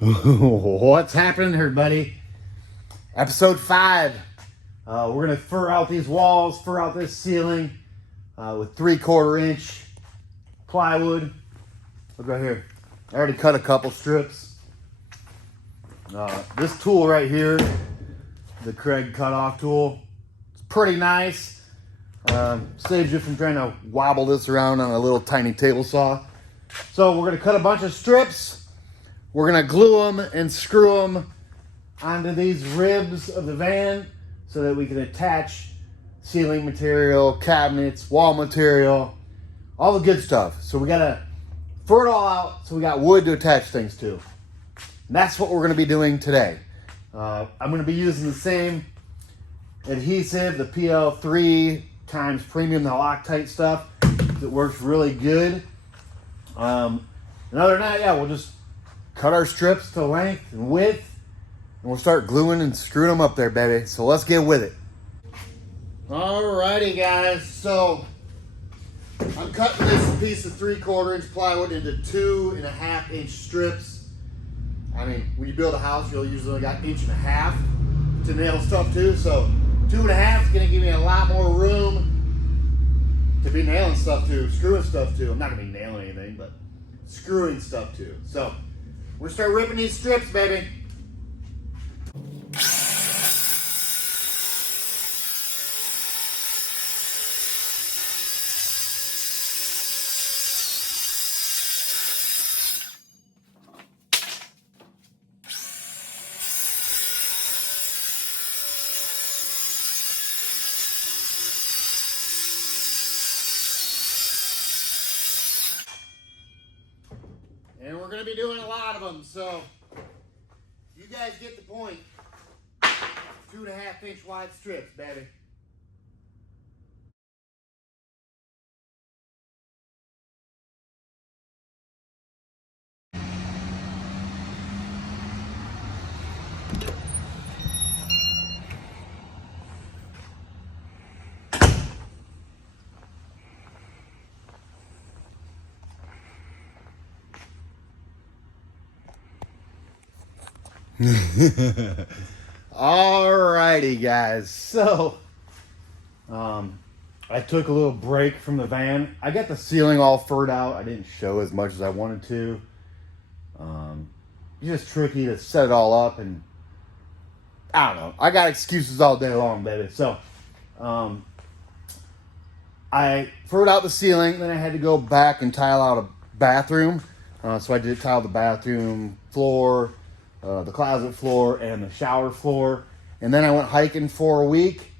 What's happening, everybody? Episode 5. We're gonna fur out these walls, fur out this ceiling with 3/4 inch plywood. Look right here. I already cut a couple strips. This tool right here, the Kreg cutoff tool, it's pretty nice. Saves you from trying to wobble this around on a little tiny table saw. So we're gonna cut a bunch of strips. We're gonna glue them and screw them onto these ribs of the van so that we can attach ceiling material, cabinets, wall material, all the good stuff. So we gotta fur it all out so we got wood to attach things to. And that's what we're gonna be doing today. I'm gonna be using the same adhesive, the PL3 times premium, the Loctite stuff. It works really good. And other than that, yeah, we'll just cut our strips to length and width, and we'll start gluing and screwing them up there, baby. So let's get with it. Alrighty, guys. So I'm cutting this piece of 3/4 inch plywood into 2.5 inch strips. I mean, when you build a house, you'll usually got 1.5 inch to nail stuff to. So 2.5 is gonna give me a lot more room to be nailing stuff to, screwing stuff to. I'm not gonna be nailing anything, but screwing stuff to. So we're gonna start ripping these strips, baby. And we're gonna be doing a lot of them, so you guys get the point. 2.5 inch wide strips, baby. Alrighty, guys. So, I took a little break from the van. I got the ceiling all furred out. I didn't show as much as I wanted to. It's just tricky to set it all up, and I don't know. I got excuses all day long, baby. So, I furred out the ceiling. Then I had to go back and tile out a bathroom. So I did tile the bathroom floor, the closet floor, and the shower floor. And then I went hiking for a week.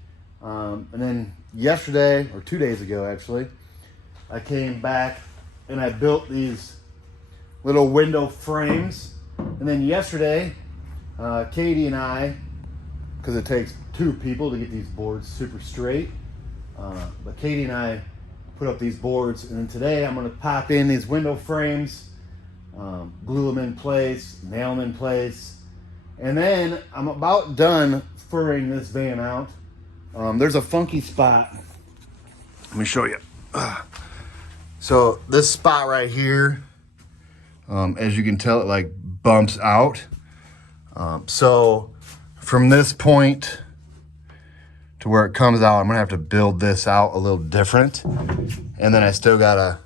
And then yesterday, or 2 days ago actually, I came back and I built these little window frames. And then yesterday, Katie and I, because it takes 2 people to get these boards super straight, but Katie and I put up these boards. And then today I'm going to pop in these window frames, glue them in place, nail them in place, and then I'm about done furring this van out. There's a funky spot. Let me show you. So this spot right here, as you can tell, it like bumps out. So from this point to where it comes out, I'm gonna have to build this out a little different, and then I still gotta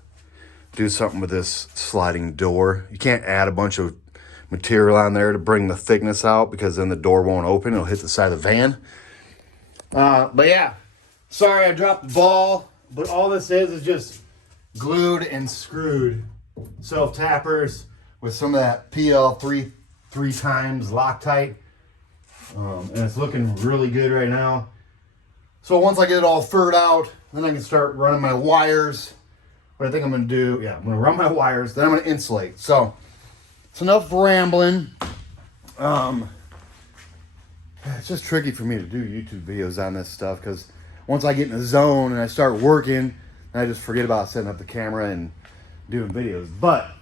do something with this sliding door. You can't add a bunch of material on there to bring the thickness out, because then the door won't open. It'll hit the side of the van. But yeah, sorry I dropped the ball, but all this is just glued and screwed self-tappers with some of that PL3 3 times Loctite. And it's looking really good right now. So once I get it all furred out, then I can start running my wires. What I think I'm gonna do, yeah, I'm gonna run my wires, then I'm gonna insulate. So it's enough rambling. It's just tricky for me to do YouTube videos on this stuff, because once I get in the zone and I start working, I just forget about setting up the camera and doing videos. But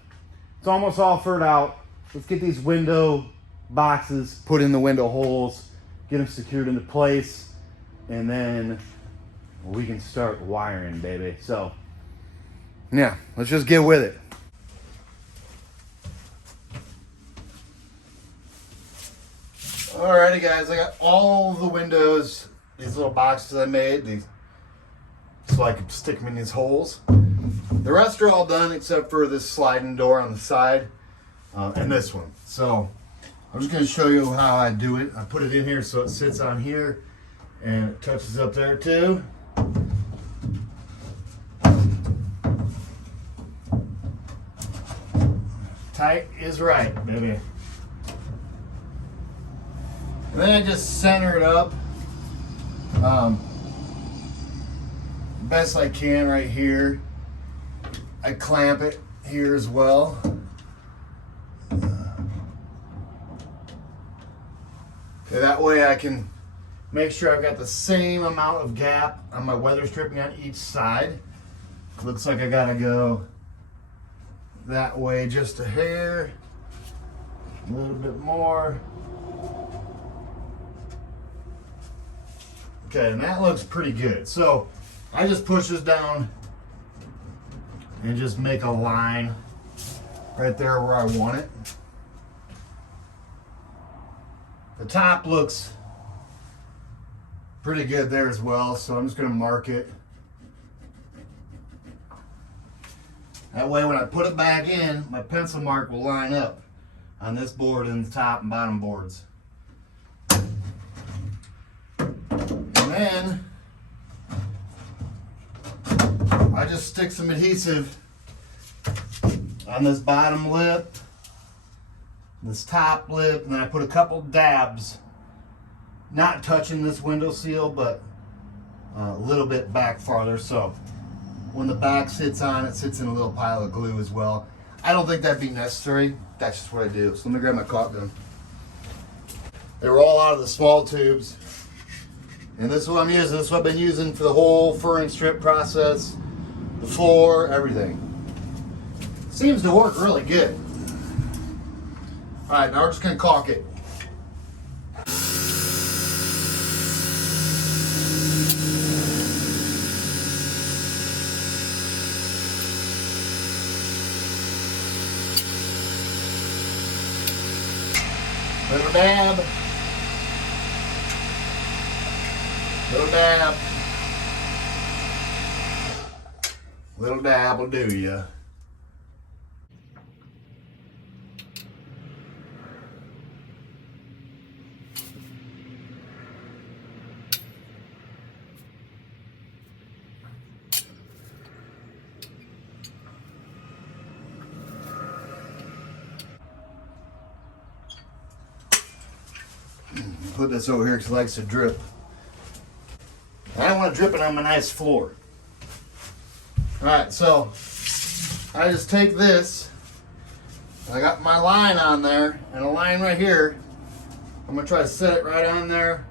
it's almost all furred out. Let's get these window boxes put in the window holes, get them secured into place, and then we can start wiring, baby. So yeah, let's just get with it. Alrighty guys, I got all the windows, these little boxes I made, so I could stick them in these holes. The rest are all done except for this sliding door on the side and this one. So I'm just going to show you how I do it. I put it in here so it sits on here and it touches up there too. Tight is right, baby. And then I just center it up best I can right here. I clamp it here as well. Okay, that way I can make sure I've got the same amount of gap on my weather stripping on each side. Looks like I gotta go that way just a hair, a little bit more. Okay, and that looks pretty good. So I just push this down and just make a line right there where I want it. The top looks pretty good there as well, so I'm just going to mark it. That way when I put it back in, my pencil mark will line up on this board and the top and bottom boards. And then I just stick some adhesive on this bottom lip, this top lip, and then I put a couple dabs, not touching this window seal, but a little bit back farther, so when the back sits on, it sits in a little pile of glue as well. I don't think that'd be necessary. That's just what I do. So let me grab my caulk gun. They were all out of the small tubes. And this is what I'm using. This is what I've been using for the whole furring strip process, the floor, everything. Seems to work really good. All right, now we're just gonna caulk it. Little dab. Little dab. Little dab will do ya. Put this over here because it likes to drip. I don't want to drip it on my nice floor. Alright, so I just take this, I got my line on there, and a line right here. I'm going to try to set it right on there,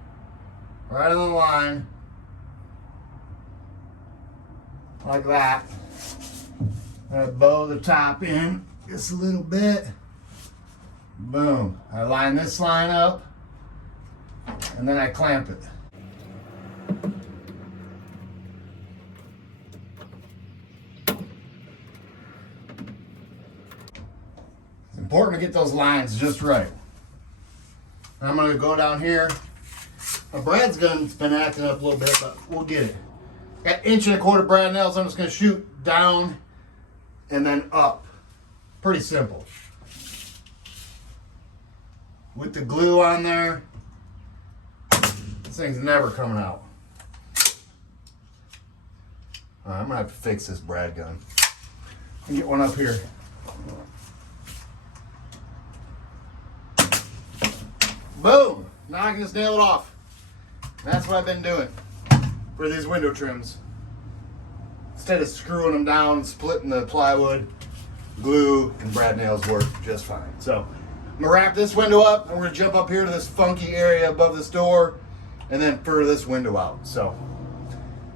right on the line, like that. I'm going to bow the top in just a little bit. Boom. I line this line up, and then I clamp it. It's important to get those lines just right. I'm going to go down here. My Brad's gun's been acting up a little bit, but we'll get it. Got 1.25" brad nails. I'm just going to shoot down and then up. Pretty simple. With the glue on there, this thing's never coming out. All right, I'm gonna have to fix this Brad gun. And get one up here. Boom! Now I can just nail it off. That's what I've been doing for these window trims. Instead of screwing them down, splitting the plywood, glue and Brad nails work just fine. So I'm gonna wrap this window up, and we're gonna jump up here to this funky area above this door, and then fur this window out. So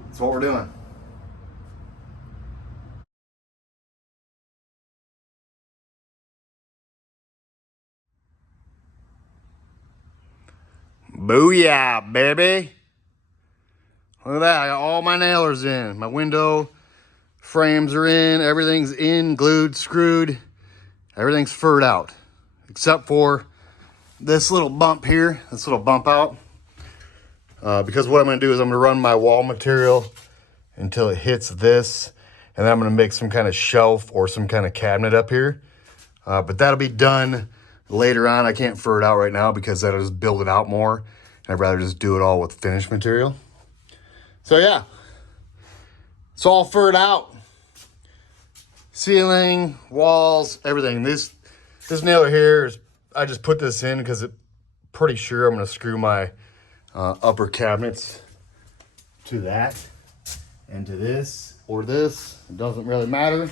that's what we're doing. Booyah, baby. Look at that, I got all my nailers in. My window frames are in, everything's in, glued, screwed. Everything's furred out, except for this little bump here, this little bump out. Because what I'm going to do is I'm going to run my wall material until it hits this. And then I'm going to make some kind of shelf or some kind of cabinet up here. But that'll be done later on. I can't fur it out right now because that'll just build it out more. And I'd rather just do it all with finished material. So yeah, it's all furred out. Ceiling, walls, everything. This nailer here is, I just put this in because I'm pretty sure I'm going to screw my upper cabinets to that and to this or this. It doesn't really matter.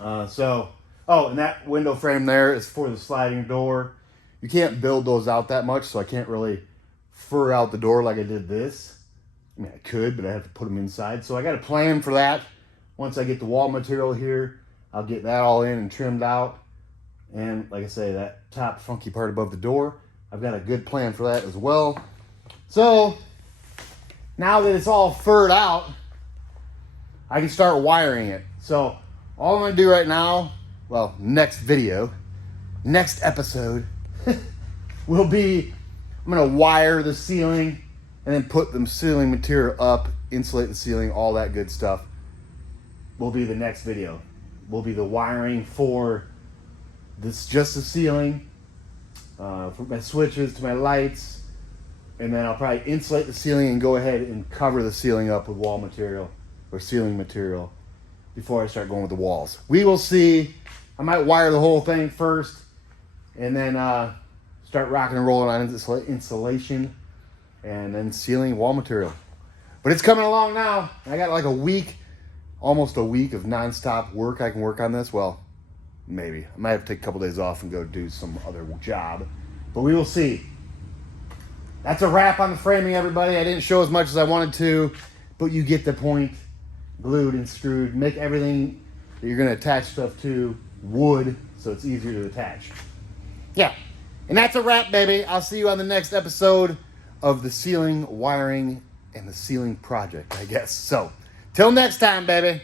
Oh, and that window frame there is for the sliding door. You can't build those out that much, so I can't really fur out the door like I did this. I mean, I could, but I have to put them inside. So I got a plan for that. Once I get the wall material here, I'll get that all in and trimmed out. And like I say, that top funky part above the door, I've got a good plan for that as well. So now that it's all furred out, I can start wiring it. So all I'm gonna do right now, well, next video, next episode, will be, I'm gonna wire the ceiling and then put the ceiling material up, insulate the ceiling, all that good stuff. Will be the next video. Will be the wiring for this, just the ceiling, from my switches to my lights, and then I'll probably insulate the ceiling and go ahead and cover the ceiling up with wall material or ceiling material before I start going with the walls. We will see. I might wire the whole thing first and then start rocking and rolling on insulation and then ceiling wall material. But it's coming along now. I got like a week, almost a week of nonstop work. I can work on this. Well, maybe. I might have to take a couple days off and go do some other job. But we will see. That's a wrap on the framing, everybody. I didn't show as much as I wanted to, but you get the point. Glued and screwed. Make everything that you're going to attach stuff to wood so it's easier to attach. Yeah. And that's a wrap, baby. I'll see you on the next episode of the ceiling wiring and the ceiling project, I guess. So, till next time, baby.